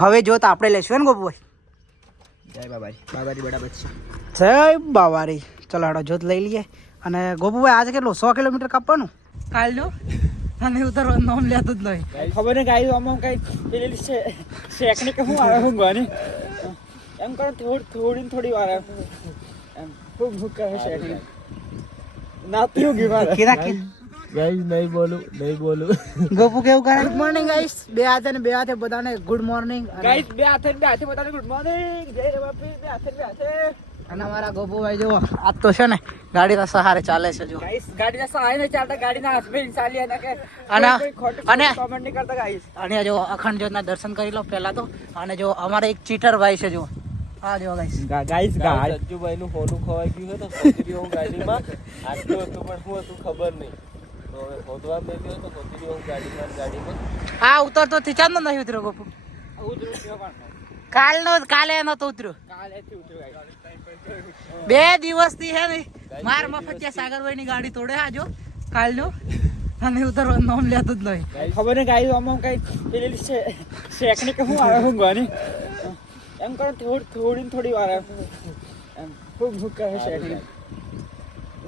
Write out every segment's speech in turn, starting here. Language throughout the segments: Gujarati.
હવે જો તો આપણે લેશું ને ગોપુભાઈ. જય બાબારી. બાબારી બડા બચ્ચા. જય બાવારી. ચલો હાડો જોત લઈ લઈએ. અને ગોપુભાઈ આજે કેટલું 100 કિલોમીટર કાપવાનું કાલનું? અને ઉતરવાનું નામ લેતું જ નહીં. ખબર ને ગાઈ આમાં કઈ પેલી શેકને કે હું આવે હું ગવાની એમ કરો થોડી વાર એમ ખૂબ ભૂખ કહે શેકને નાતી હોગી મારે કેરા કે ગાઈસ નહીં બોલું ગોપુ કેવું કરે? Good morning guys. બે હાથે બધાને ગુડ મોર્નિંગ. ગાઈસ બે હાથે બધાને ગુડ મોર્નિંગ. જય બાપી. બે હાથે અને અમારા ગોપુભાઈ જો આજ તો છે ને ગાડીના સહારે ચાલે છે જો. ગાઈસ ગાડીના સહારે ને ચાલતા ગાડીના હાથમાં ચાલી અને કે અને કમેન્ટ નહીં કરતા ગાઈસ. અને જો અખંડ જ્યોતના દર્શન કરી લો પહેલા તો. અને જો અમારે એક ચીટર ભાઈ છે જો આ જો ગાઈસ સજ્જુભાઈ નું ફોનું ખવાઈ ગયું તો ખોતી હું ગાડીમાં આટલું હતું પણ શું હતું ખબર નહીં તો હવે ખોદવા મેલ્યો તો ખોતી હું ગાડીમાં આ ઉતરતો થી ચાંદ નહીં ઉતર્યો ગોપુ. કાલે નતો ઉતર્યો. કાલેથી ઉતર્યો. 2 દિવસથી હે ને માર મફતિયા સાગરભાઈ ની ગાડી તોડે આજો કાલનો. અને ઉતરવાનું નામ લેતું જ નહીં. ખબર ને ગાઈસ આમાં કઈ પેલી શેકને કે હું આવે હું ગવાની એમ કરો થોડી વાર એમ ખૂબ ભૂખ કહે શેકને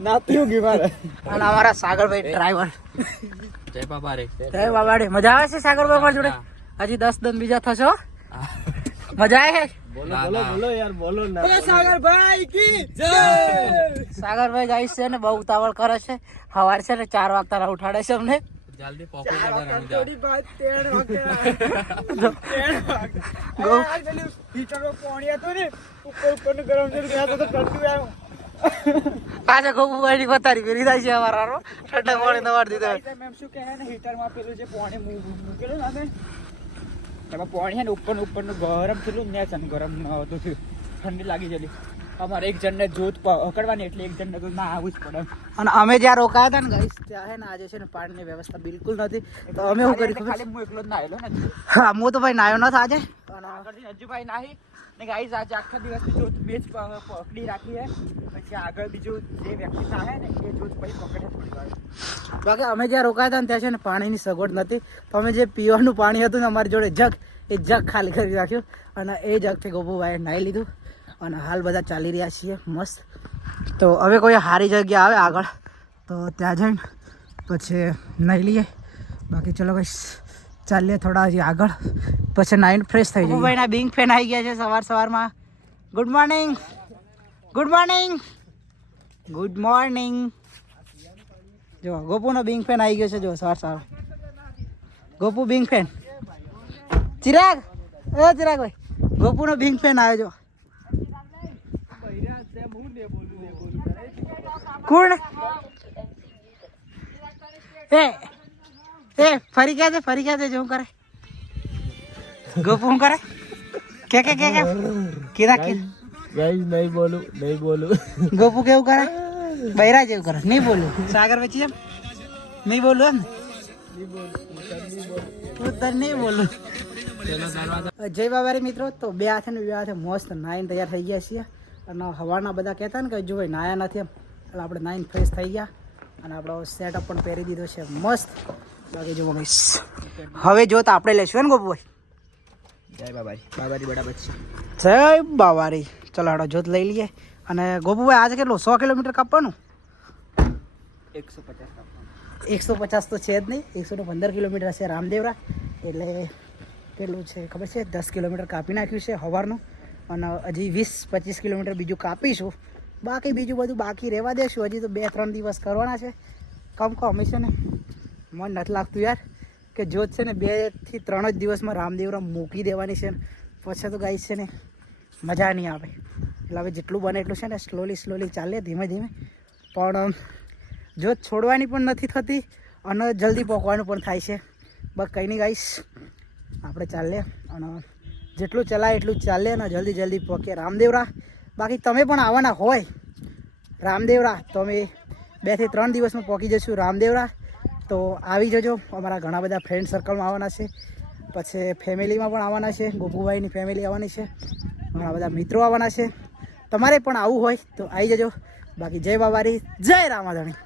નાતી હોગી મારે. અને અમારા સાગરભાઈ ડ્રાઈવર. જય બાબારે. જય બાબાડે. મજા આવે છે સાગરભાઈ મારી જોડે? હજી 10 દિન બીજા થશે હો. મજા આવે છે? બોલો યાર બોલો ના. સાગરભાઈ કી જય. સાગરભાઈ ગાઈસ છે ને બહુ ઉતાવળ કરે છે. સવાર છે ને 4 વાગતા ઉઠાડે છે અમને. જલ્દી પોકો બરાનું જા. થોડી વાત 13 વાગે હીટરનો પાણી હતું ને ઉપરનું ગરમ જેવું ગયા તો ઠંડુ આવ્યું. પાછા ગોપુભાઈ ની પતારી ફેરી થાય છે અમારા ઠંડા પાણી નવાડી દીધો. એમ શું કહે ને હીટરમાં પેલું જે પાણી મૂકેલું ને આપણે એમાં પાણી છે ને ઉપરનું ગરમ થયેલું ને છે ને ગરમ હતું ઠંડી લાગી ગયેલી. અમારે એક જણને જોત પકડવાની એટલે એક જણને તો ના આવવું જ પડે. અને અમે જ્યાં રોકાયા હતા ને ગાઈસ ત્યાં છે ને આજે છે ને પાણીની વ્યવસ્થા બિલકુલ નથી. તો અમે શું કર્યું ખાલી હું એકલો જ ના આવેલો ને. હા હું તો ભાઈ નાયો નથી આજે. આગળથી હજુભાઈ નાહી ને ગાઈસ આજે આખા દિવસની જોત બે જ પકડી રાખી છે. પછી આગળ બીજું જે વ્યક્તિ નાહે ને એ જોત પછી પકડે થોડી વાર. બાકી અમે જ્યાં રોકાયા હતા ને ત્યાં છે ને પાણીની સગવડ નથી. તો અમે જે પીવાનું પાણી હતું ને અમારી જોડે જગ એ જગ ખાલી કરી રાખ્યું. અને એ જગથી ગોપુભાઈએ નાહી લીધું. અને હાલ બધા ચાલી રહ્યા છીએ મસ્ત. તો હવે કોઈ સારી જગ્યા આવે આગળ તો ત્યાં જઈને પછી નાહી લઈએ. બાકી ચલો ભાઈ ચાલીએ થોડા હજી આગળ પછી નાઈન ફ્રેશ થઈ જાય. ભાઈના બિંગ ફેન આવી ગયા છે સવારમાં. Good morning. જો ગોપુનો બિંગ ફેન આવી ગયો છે જો સવાર. Gopu big fan. ચિરાગભાઈ ગોપુનો બિંગ ફેન આવ્યો જો. કોણ ફરી ક્યાં છે જો કરે ગોપુ શું કરે કે કેરા ગાઈસ નહીં બોલું ગોપુ કેવું કરે? બૈરા જેવું કરે. નહીં બોલું. સાગર વચ્ચે એમ નહીં બોલું એમ નહીં બોલું. જય બાબારી મિત્રો. તો બે હાથે મસ્ત નાઈન તૈયાર થઈ ગયા છીએ. અને હવાના બધા કહેતા ને કે જો ભાઈ નાયા નથી એમ એટલે આપણે નાઈન ફ્રેશ થઈ ગયા. અને આપણો સેટઅપ પણ પહેરી દીધો છે મસ્ત. બાકી જો હવે જો તો આપણે લેશું ને ગોપુભાઈ. જય બાબારી. બાબારી બડા બચ્ચા. જય બાવારી. ચલો હાડો જોત લઈ લઈએ. અને ગોપુભાઈ આજે કેટલું 100 કિલોમીટર કાપવાનું? 150 તો છે જ નહીં. 115 કિલોમીટર છે રામદેવરા. એટલે કેટલું છે ખબર છે? 10 કિલોમીટર કાપી નાખ્યું છે સવારનું. અને હજી 20-25 કિલોમીટર બીજું કાપીશું. બાકી બીજું બધું બાકી રહેવા દેશું. હજી તો 2-3 દિવસ કરવાના છે. અમે છે ને મન નથી લાગતું યાર કે જોત છે ને 2 થી 3 જ દિવસમાં રામદેવરા મૂકી દેવાની છે. પછી તો ગાઈસ છે ને મજા નહીં આવે. એટલે હવે જેટલું બને એટલું છે ને સ્લોલી ચાલીએ ધીમે ધીમે. પણ જોત છોડવાની પણ નથી થતી અને જલ્દી પહોંચવાનું પણ થાય છે. બસ કંઈ નહીં ગાઈસ આપણે ચાલીએ અને જેટલું ચલાય એટલું ચાલીએ ને જલ્દી પહોંચીએ રામદેવરા. બાકી તમે પણ આવવાના હોય રામદેવરા તો અમે 2 થી 3 દિવસમાં પહોંચી જઈશું રામદેવરા. તો આવી જજો. અમારા ઘણા બધા ફ્રેન્ડ સર્કલમાં આવવાના છે. પછી ફેમિલીમાં પણ આવવાના છે. ગોપુભાઈની ફેમિલી આવવાની છે. ઘણા બધા મિત્રો આવવાના છે. તમારે પણ આવવું હોય તો આવી જજો. બાકી જય બાબારી, જય રામાધણી.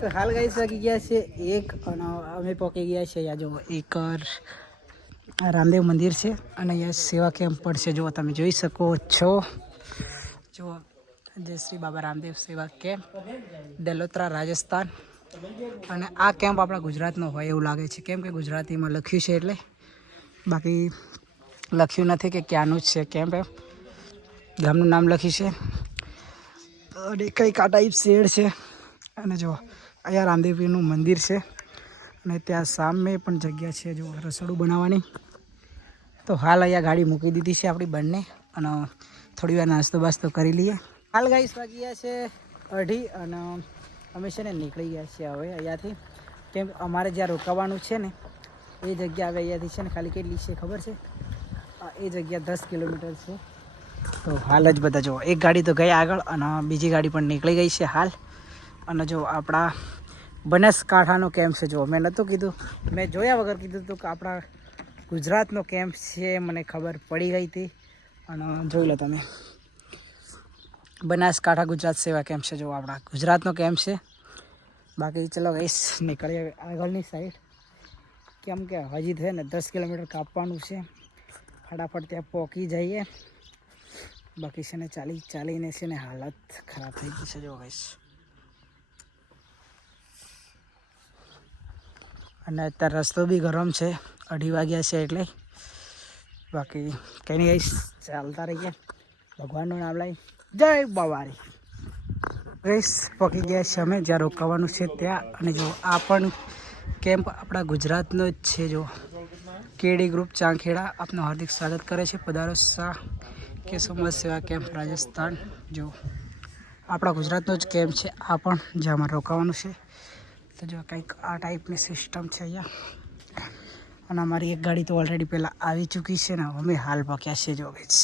તો હાલ ગાઈસ વાગી ગયા છે 1 અને અમે પહોંચી ગયા છે. યા જો 1 આ રામદેવ મંદિર છે અને અહીંયા સેવા કેમ્પ પણ છે. જો તમે જોઈ શકો છો, જો જય શ્રી બાબા રામદેવ સેવા કેમ્પ, દલોત્રા, રાજસ્થાન. અને આ કેમ્પ આપણા ગુજરાતનો હોય એવું લાગે છે, કેમ કે ગુજરાતીમાં લખ્યું છે એટલે, બાકી લખ્યું નથી કે ક્યાંનું જ છે કેમ્પ. એમ ગામનું નામ લખ્યું છે અને કંઈક આ ટાઈપ શેડ છે. અને જો અહીંયા રામદેવપીરનું મંદિર છે અને ત્યાં સામે પણ જગ્યા છે જો રસોડું બનાવવાની. તો હાલ અહીંયા ગાડી મૂકી દીધી છે આપણી બંને અને થોડી વાર નાસ્તો બાસ્તો કરી લઈએ. હાલ ગાઈસ વાગી ગયા છે 2:30 અને અમે છે ને નીકળી ગયા છીએ હવે અહીંયાથી, કેમ અમારે જ્યાં રોકાવાનું છે ને એ જગ્યા હવે અહીંયાથી છે ને ખાલી કેટલી છે ખબર છે? એ જગ્યા 10 કિલોમીટર છે. તો હાલ જ બધા જો એક ગાડી તો ગઈ આગળ અને બીજી ગાડી પણ નીકળી ગઈ છે હાલ. અને જો આપણા બનાસકાંઠાનો કેમ્પ છે. જો મેં નહોતું કીધું, મેં જોયા વગર કીધું હતું કે આપણા ગુજરાતનો કેમ્પ છે, મને ખબર પડી ગઈ હતી. અને જોઈ લો તમે, બનાસકાંઠા ગુજરાત સેવા કેમ્પ છે. જો આપણા ગુજરાતનો કેમ્પ છે. બાકી ચલો ગઈશ નીકળીએ આગળની સાઈડ, કેમ કે હજી છે ને 10 કિલોમીટર કાપવાનું છે. ફટાફટ ત્યાં પહોંચી જઈએ. બાકી છે ને ચાલીને છે ને હાલત ખરાબ થઈ ગઈ છે. જો ગઈશ અને અત્યારે રસ્તો બી ગરમ છે, 2:30 વાગ્યા છે એટલે. બાકી કંઈ નહીં ગઈશ, ચાલતા રહીએ, ભગવાનનું નામ લઈ જય બાવારી. ગઈશ પહોંચી ગયા છે અમે જ્યાં રોકાવાનું છે ત્યાં. અને જો આ પણ કેમ્પ આપણા ગુજરાતનો જ છે. જો કેડી ગ્રુપ ચાંખેડા આપનું હાર્દિક સ્વાગત કરે છે. પધારો શાહ કે સમાજ સેવા કેમ્પ રાજસ્થાન. જો આપણા ગુજરાતનો જ કેમ્પ છે આ પણ, જ્યાં અમારે રોકાવાનું છે. તો જો કંઈક આ ટાઈપની સિસ્ટમ છે અહીંયા. અને અમારી એક ગાડી તો ઓલરેડી પહેલાં આવી ચૂકી છે ને અમે હાલ પહોંચ્યા છે. જો ગઈશ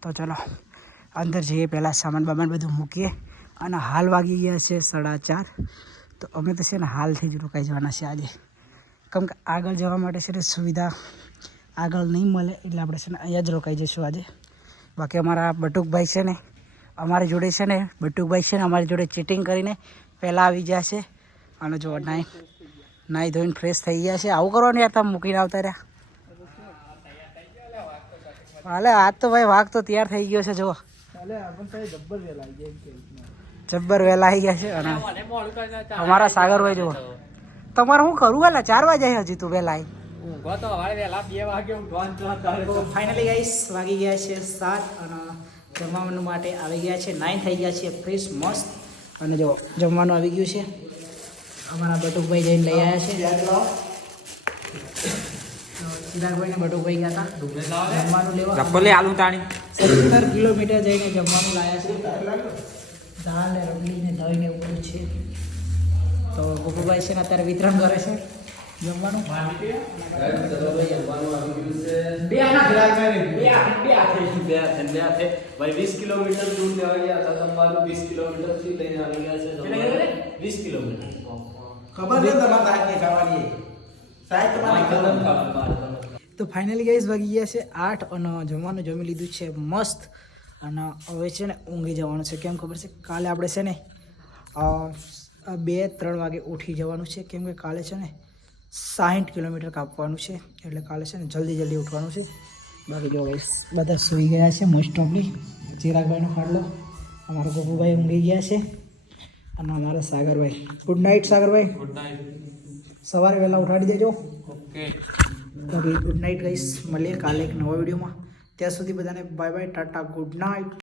તો ચલો અંદર જઈએ, પહેલાં સામાન બામાન બધું મૂકીએ. અને હાલ વાગી ગયા છે 4:30. તો અમે તો છે ને હાલથી જ રોકાઈ જવાના છે આજે, કેમ કે આગળ જવા માટે છે ને સુવિધા આગળ નહીં મળે એટલે આપણે છે ને અહીંયા જ રોકાઈ જઈશું આજે. બાકી અમારા બટુકભાઈ છે ને અમારી જોડે છે ને બટુકભાઈ છે ને અમારી જોડે ચીટિંગ કરીને પહેલાં આવી ગયા છે. અને જો નાહી ધોઈને ફ્રેશ થઈ ગયા છે. આવું કરવાનું યાર, તમે મૂકીને આવતા રહ્યા. હાલે આજ તો ભાઈ વાઘ તો તૈયાર થઈ ગયો છે. જો જબ્બર વહેલા આવી ગયા છે. અને અમારા સાગરભાઈ જો તમારે શું કરવું વહેલા 4 વાગ્યા હજી તું વહેલા આવી. ફાઇનલી ગાઈસ વાગી ગયા છે 7 અને જમવાનું માટે આવી ગયા છે 9 થઈ ગયા છે ફ્રેશ મસ્ત. અને જો જમવાનું આવી ગયું છે. અમારા બટુકભાઈ જઈને લઈ આવ્યા છે. ચિરાગભાઈ ને બટુકભાઈ ગયા હતા જમવાનું લેવા. 17 કિલોમીટર જઈને જમવાનું લાવ્યા છે. દાળ ને રોટલી ને દહીં ને એવું છે. તો ગોપુભાઈ છે ને અત્યારે વિતરણ કરે છે જમવાનું. ભાઈ 20 કિલોમીટર દૂર જવા ગયા હતા, તમારું 20 કિલોમીટર થી લઈને આવી ગયા છે. 20 કિલોમીટર ખબર નહીં તમારે સાહેબ ખાવાની સાહેબ તમારે. તો ફાઇનલી ગાઈસ વાગી ગયા છે 8 અને જમવાનું જમી લીધું છે મસ્ત. અને હવે છે ને ઊંઘી જવાનું છે. કેમ ખબર છે? કાલે આપણે છે ને 2-3 વાગે ઉઠી જવાનું છે, કેમ કે કાલે છે ને 60 કિલોમીટર કાપવાનું છે એટલે કાલે છે ને જલ્દી ઉઠવાનું છે. બાકી જો ગાઈસ બધા સૂઈ ગયા છે મોસ્ટ ઓફલી. ચિરાગભાઈનો ફાડલો, અમારા ગોપુભાઈ ઊંઘી ગયા છે અને અમારા સાગરભાઈ. ગુડ નાઇટ સાગરભાઈ. Good night. સવારે વહેલા ઉઠાડી દેજો. ઓકે. બાકી ગુડ નાઇટ ગાઈસ, મળીએ કાલે એક નવા વિડીયોમાં. ત્યાં સુધી બધાને bye bye, Tata, good night.